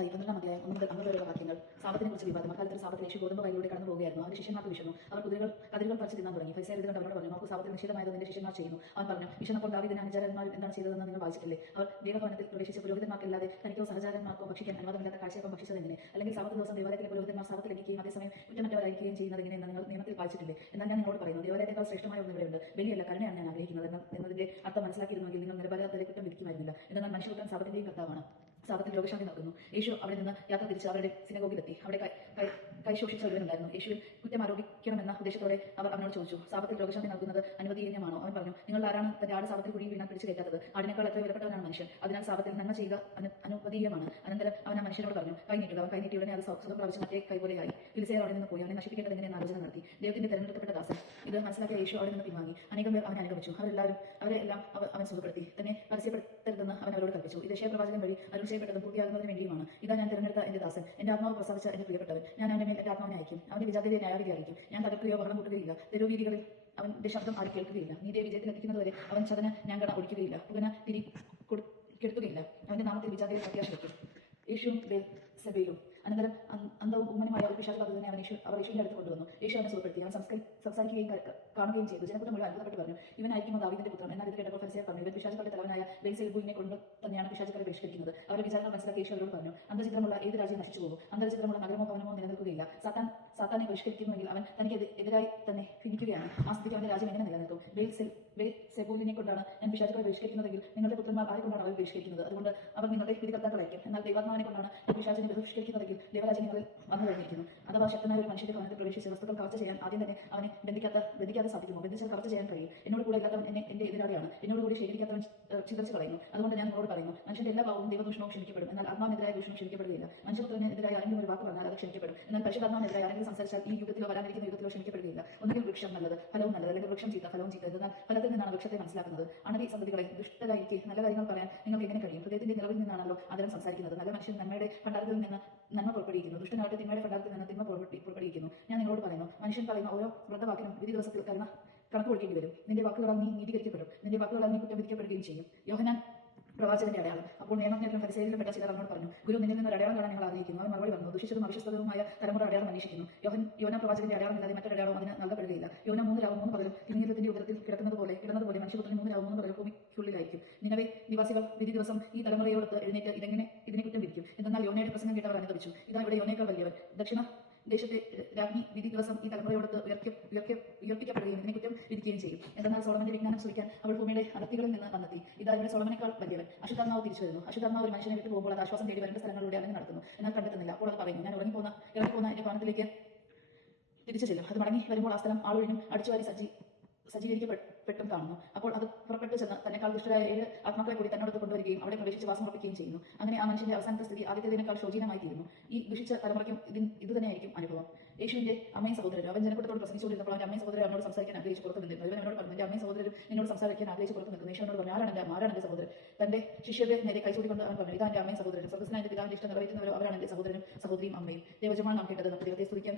12-ാം അധ്യായം 1 മുതൽ 5 വരെയുള്ള വാക്യങ്ങൾ. സാപത്തിനെ കുറിച്ച് വിവാദം. അക്കാലത്ത് സാപത്തിൽ യേശു ഗോതമ്പ് വയലിലൂടെ കടന്നു പോകുകയായിരുന്നു. അവന്റെ ശിഷ്യന്മാർക്ക് വിശന്നു. അവർ കതിരുകൾ പറിച്ച് തിന്നാൻ തുടങ്ങി. ഫരിസേയർ ഇത് കണ്ട് അവരോട് പറഞ്ഞു, നോക്കൂ, സാപത്തിൽ നിഷിദ്ധമായത് നിന്റെ ശിഷ്യന്മാർ ചെയ്യുന്നു. അവൻ പറഞ്ഞു, വിശന്നപ്പോൾ ദാവീദിന് അനുചരന്മാർ എന്താണ് ചെയ്തതെന്ന് നിങ്ങൾ വായിച്ചിട്ടില്ലേ? അവർ ദൈവഭവനത്തിൽ പ്രവേശിച്ച പുരോഹിതന്മാർക്കല്ലാതെ തനിക്കോ സഹചാരന്മാർക്കോ ഭക്ഷിക്കാൻ അനുവാദമില്ലാത്ത കാഴ്ചയപ്പം ഭക്ഷിച്ചത് എങ്ങനെ? അല്ലെങ്കിൽ സാപത്ത് ദിവസം ദേവാലയത്തിലെ പുരോഹിതന്മാർ സാപത്ത് ലംഘിക്കുകയും അതേസമയം കുറ്റമറ്റവരായിരിക്കുകയും ചെയ്യുന്നത് എങ്ങനെയെന്ന് നിങ്ങൾ നിയമത്തിൽ വായിച്ചിട്ടില്ലേ? എന്നാൽ ഞാൻ നിങ്ങളോട് പറയുന്നു, ദേവാലയത്തേക്കാൾ ശ്രേഷ്ഠമായ ഒന്ന് ഇവിടെയുണ്ട്. ബലിയല്ല, കരുണയാണ് ഞാൻ ആഗ്രഹിക്കുന്നത് എന്നതിന്റെ അർത്ഥം മനസ്സിലാക്കിയിരുന്നെങ്കിൽ നിങ്ങൾ നിരപരാധരെ കുറ്റം വിധിക്കുമായിരുന്നില്ല. എന്നാൽ മനുഷ്യപുത്രൻ സാപത്തിന്റെയും കർത്താവാണ്. സാപത്തിൽ രോഗശാന്തി നൽകുന്നു. യേശു അവിടെ നിന്ന് യാത്ര തിരിച്ച് അവരുടെ സിനഗോഗിലെത്തി. അവിടെ കൈ ശോഷിച്ച ഒരുവനുണ്ടായിരുന്നു. യേശുവിൽ കുറ്റം ആരോപിക്കണമെന്ന ഉദ്ദേശത്തോടെ അവർ അവനോട് ചോദിച്ചു, സാപത്തിൽ രോഗശാന്തി നൽകുന്നത് അനുവദനീയമാണോ? അവൻ പറഞ്ഞു, നിങ്ങൾ ആരാണ് തന്റെ ആട് സാപത്തിൽ കുഴിയിൽ വീണാൽ പിടിച്ചു കയറ്റാത്തത്? ആടിനേക്കാൾ എത്ര വിലപ്പെട്ടവനാണ് മനുഷ്യൻ. അതിനാൽ സാപത്തിൽ നന്മ ചെയ്യുക അനുവദനീയമാണ്. അനന്തരം അവൻ ആ മനുഷ്യനോട് പറഞ്ഞു, കൈ നീട്ടുക. അവൻ കൈ നീട്ടി ഉടനെ അത് സുഖം പ്രാപിച്ച് മറ്റേ കൈ പോലെയായി. ഫിലിസ്തീയർ അവിടെ നിന്ന് പോയി അവനെ നശിപ്പിക്കേണ്ടത് എങ്ങനെയെന്ന് ആലോചന നടത്തി. ദൈവത്തിന്റെ തെരഞ്ഞെടുക്കപ്പെട്ട ദാസൻ. ഇത് മനസ്സിലാക്കിയ യേശു അവിടെ നിന്ന് പിൻവാങ്ങി. അനേകം പേർ അവനെ അനുഗമിച്ചു. അവരെല്ലാം അവൻ സുഖപ്പെടുത്തി. തന്നെ പരസ്യപ്പെടുത്തരുതെന്ന് അവൻ അവരോട് കൽപ്പിച്ചു. ഇത് യെശയ്യാ പ്രവാചകൻ വഴി അരുൾ ചെയ്യപ്പെട്ടതും പൂർത്തിയാകുന്നതിന് വേണ്ടിയുമാണ്. ഇതാ ഞാൻ തിരഞ്ഞെടുത്ത എന്റെ ദാസൻ, എന്റെ ആത്മാവ് പ്രസാദിച്ച എന്റെ പ്രിയപ്പെട്ടവൻ. ഞാൻ അവന്റെ മേൽ എന്റെ ആത്മാവിനെ അയക്കും. അവന്റെ വിജാതിയെ ന്യായാവിധി അറിയിക്കും. ഞാൻ തകർക്കുകയോ ബഹളം കൂട്ടുകയില്ല. തെരുവീതികളിൽ അവന്റെ ശബ്ദം ആരും കേൾക്കുകയില്ല. നീതിയെ വിജയത്തിലെത്തിക്കുന്നതുവരെ അവൻ ചതന ഞാങ്കട ഒഴിക്കുകയില്ല. പുകന തിരി കെടുത്തുകയില്ല. അവന്റെ നാമത്തിൽ വിജാതിയെ പ്രത്യാശ വയ്ക്കും. യേശുവും സെബയിലും. അനന്തരം അന്ധവും ഉമ്മനുമായ ഒരു പിശാചബാധിതനെ അവർ യേശുവിന്റെ അടുത്ത് കൊണ്ടുവന്നു. യേശു അവനെ സുഖപ്പെടുത്തി. അവൻ സംസാരിക്കുകയും കാണുകയും ചെയ്തു. ജനക്കൂട്ടം മുഴുവൻ അത്ഭുതപ്പെട്ട് പറഞ്ഞു, ഇവനായിരിക്കുമോ ദാവീദിന്റെ പുത്രൻ? എന്നാൽ ഇത് കേട്ടപ്പോൾ ഫരിസേയർ പറഞ്ഞു, ഇവൻ പിശാചുക്കളുടെ തലവനായ ബെൽസെബൂലിനെ കൊണ്ട് തന്നെയാണ് പിശാചുക്കളെ ബഹിഷ്കരിക്കുന്നത്. അവരുടെ വിചാരങ്ങൾ മനസ്സിലാക്കി യേശു അവരോട് പറഞ്ഞു, അന്തർചിത്രമുള്ള ഏത് രാജ്യം നശിച്ചു പോകും? അന്തർചിത്രമുള്ള നഗരമോ ഭവനമോ നിലനിൽക്കുകയില്ല. സാത്താനെ ബഹിഷ്കരിക്കുന്നുവെങ്കിൽ അവൻ തനിക്ക് എതിരായി തന്നെ ഭിന്നിക്കുകയാണ്. ആ സ്ഥിതിക്ക് അവന്റെ രാജ്യം എങ്ങനെ നിലനിൽക്കും? ബെൽസെബൂലിനെ കൊണ്ടാണ് ഞാൻ പിശാചുക്കളെ ബഹിഷ്കരിക്കുന്നതെങ്കിൽ നിങ്ങളുടെ പുത്രന്മാർ ആരെ കൊണ്ടാണ് അവരെ ബഹിഷ്കരിക്കുന്നത്? അതുകൊണ്ട് അവർ നിങ്ങളുടെ വിധികർത്താക്കളായിരിക്കും. എന്നാൽ ദൈവാത്മാവിനെ കൊണ്ടാണ് പിശാചിനെ ബഹിഷ്കരിക്കുന്നതെങ്കിൽ ദൈവരാജ്യം നിങ്ങളിൽ വന്നു കഴിഞ്ഞിരിക്കുന്നു. അഥവാ ശക്തനായ ഒരു മനുഷ്യന്റെ ഭവനത്തിൽ പ്രവേശിച്ച് വസ്തുക്കൾ കവർച്ച ചെയ്യാൻ ആദ്യം തന്നെ അവനെ ബന്ധിക്കാതെ സാധിക്കുമോ? ബന്ധിച്ചാൽ കവർച്ച ചെയ്യാൻ കഴിയും. എന്നോട് കൂടെ ഇല്ലാത്തവൻ എന്റെ എതിരാളിയാണ്. എന്നോട് കൂടി ശേഖരിക്കാത്തവൻ ചിതറിച്ച് കളയുന്നു. അതുകൊണ്ട് ഞാൻ നിങ്ങളോട് പറയുന്നു, മനുഷ്യന്റെ എല്ലാ പാവവും ദൈവദൂഷണവും ക്ഷമിക്കപ്പെടും. എന്നാൽ ആത്മാവിനെതിരായ ദൂഷണം ക്ഷമിക്കപ്പെടുകയില്ല. മനുഷ്യപുത്രനെതിരായ ആരെങ്കിലും ഒരു വാക്ക് പറഞ്ഞാൽ അത് ക്ഷമിക്കപ്പെടും. എന്നാൽ പരിശുദ്ധാത്മാവിനെതിരായ ആരെങ്കിലും സംസാരിച്ചാൽ ഈ യുഗത്തിലോ വരാനിരിക്കുന്ന യുഗത്തിലോ ക്ഷമിക്കപ്പെടുകയില്ല. ഒന്നുകിൽ വൃക്ഷം നല്ലത്, ഫലവും നല്ലത്, അല്ലെങ്കിൽ വൃക്ഷം ചീത്ത, ഫലവും ചീത്ത. എന്നാൽ ഫലത്തിൽ നിന്നാണ് വൃക്ഷത്തെ മനസ്സിലാക്കുന്നത്. അണലി സന്തതികളെ, ദുഷ്ടരായിക്ക് നല്ല കാര്യങ്ങൾ പറയാൻ നിങ്ങൾക്ക് എങ്ങനെ കഴിയും? ഹൃദയത്തിന്റെ നിലവിൽ നിന്നാണല്ലോ അതിനെ സംസാരിക്കുന്നത്. നല്ല മനുഷ്യൻ നന്മയുടെ ഭണ്ഡാരത്തിൽ നിന്ന് നന്മ പുറപ്പെടുവിക്കുന്നു. ദുഷ്ടനായിട്ട് തിന്മയുടെ ഭണ്ഡാരത്തിൽ നിന്ന് തിന്മ പുറപ്പെടുവിക്കുന്നു. ഞാൻ നിങ്ങളോട് പറയുന്നു, മനുഷ്യൻ പറയുന്ന ഓരോ വ്രതവാക്കിനും വിധി ദിവസത്തിൽ കണക്ക് കൊടുക്കേണ്ടി വരും. നിന്റെ വാക്കുകളാൽ നീ നീതീകരിക്കപ്പെടും. നിന്റെ വാക്കുകളാൽ നീ കുറ്റം വിധിക്കപ്പെടുകയും ചെയ്യും. യോഹന്നാൻ പ്രവാചകന്റെ അടയാളം. അപ്പോൾ നിയമജ്ഞരും ഫരിസേയരിലും പെട്ട ചിലർ അവനോട് പറഞ്ഞു, ഗുരു, നിന്നിൽ നിന്ന് ഒരു അടയാളം കാണാൻ ഞങ്ങൾ ആഗ്രഹിക്കുന്നു. അവൻ മറുപടി പറഞ്ഞു, ദുഷിച്ചതും അവിശ്വസ്തവുമായ തലമുറ അടയാളം അന്വേഷിക്കുന്നു. യോന പ്രവാചകന്റെ അടയാളമില്ലാതെ മറ്റൊരു അടയാളവും അതിന് നൽകപ്പെടുകയില്ല. യോന 3 രാവും 3 പകലും തിമിംഗലത്തിന്റെ ഉദരത്തിൽ കിടന്നതുപോലെ മനുഷ്യപുത്രൻ 3 രാവും 3 പകലും ഭൂമിക്കുള്ളിലായിരിക്കും. നിനവെ നിവാസികൾ വിധി ദിവസം ഈ തലമുറയോടൊത്ത് എഴുന്നേറ്റ് ഇതിനെ കുറ്റം വിധിക്കും. എന്നാൽ യോനയുടെ പ്രസംഗം കേട്ടവർ അനുദപിച്ചു. ഇതാ ഇവിടെ യോനേക്കാൾ വലിയവൻ. ദക്ഷിണ ദേശത്തെ രാജ്ഞി വിധി ദിവസം ഈ തലമുറയോടൊത്ത് ഉയർപ്പിക്കപ്പെടുകയും ഇതിനെ കുറ്റം വിധിക്കുകയും ചെയ്യും. എന്നാൽ സോളമന്റെ വിജ്ഞാനം ശ്രമിക്കാൻ അവൾ ഭൂമിയുടെ അതിർത്തികളിൽ നിന്ന് വന്നെത്തി. ഇതാ ഇവിടെ സോളമനേക്കാൾ വലിയവൻ. അശുദ്ധാത്മാവ് തിരിച്ചു വരുന്നു. അശുദ്ധാത്മാവ് ഒരു മനുഷ്യനെ വിട്ടു പോകുമ്പോൾ അത് ആശ്വാസം തേടി വരേണ്ട സ്ഥലങ്ങളിലൂടെ അങ്ങനെ നടത്തുന്നു. എന്നാൽ കണ്ടെത്തുന്നില്ല. അപ്പോൾ അത് പറയുന്നു, ഞാൻ ഇറങ്ങിപ്പോന്ന എന്റെ ഭവനത്തിലേക്ക് തിരിച്ചു ചെല്ലും. അത് മടങ്ങി വരുമ്പോൾ ആ സ്ഥലം ആളൊഴിഞ്ഞും അടിച്ചുവാരി സജ്ജീകരിക്കപ്പെട്ടും കാണുന്നു. അപ്പോൾ അത് പുറപ്പെട്ടു ചെന്ന് തന്നെക്കാൾ ദുഷ്ടരായ 7 ആത്മാക്കളെ കൂടി തന്നോടൊത്ത് കൊണ്ടുവരികയും അവിടെ പ്രവേശിച്ച് വാസം ഉറപ്പിക്കുകയും ചെയ്യുന്നു. അങ്ങനെ ആ മനുഷ്യന്റെ അവസാനത്തെ സ്ഥിതി ആദ്യത്തേതിനേക്കാൾ ശോചനീയമായി തീരുന്നു. ഈ ദുഷിച്ച തലമുറയ്ക്കും ഇതുതന്നെയായിരിക്കും അനുഭവം. യേശുവിന്റെ അമ്മയും സഹോദരനും. അവൻ ജനക്കൂട്ടത്തോട് പ്രസംഗിച്ചുകൊണ്ടിരുന്നപ്പോൾ അവന്റെ അമ്മയും സഹോദരൻ അവനോട് സംസാരിക്കാൻ ആഗ്രഹിച്ച് പുറത്ത് നിന്നിരുന്നു. ഇവൻ അവനോട് പറഞ്ഞു, എന്റെ അമ്മയും സഹോദരനും നിന്നോട് സംസാരിക്കാൻ ആഗ്രഹിച്ച് പുറത്ത് നിൽക്കുന്നു. യേശു അവനോട് പറഞ്ഞു, ആരാണ് എന്റെ സഹോദരൻ? തന്റെ ശിഷ്യരുടെ നേരെ കൈചൂടിക്കൊണ്ട് അവൻ പറഞ്ഞു, ഇതാ എന്റെ അമ്മയും സഹോദരനും. സ്വർഗ്ഗസ്ഥനായ എന്റെ പിതാവിന്റെ ഇഷ്ടം നിറവേറ്റുന്നവരോ അവരാണ് എന്റെ സഹോദരനും സഹോദരിയും അമ്മയും. ദൈവജനമാണ് നാം കേട്ടത്. നമുക്ക് ദൈവത്തെ സ്തുതിക്കാൻ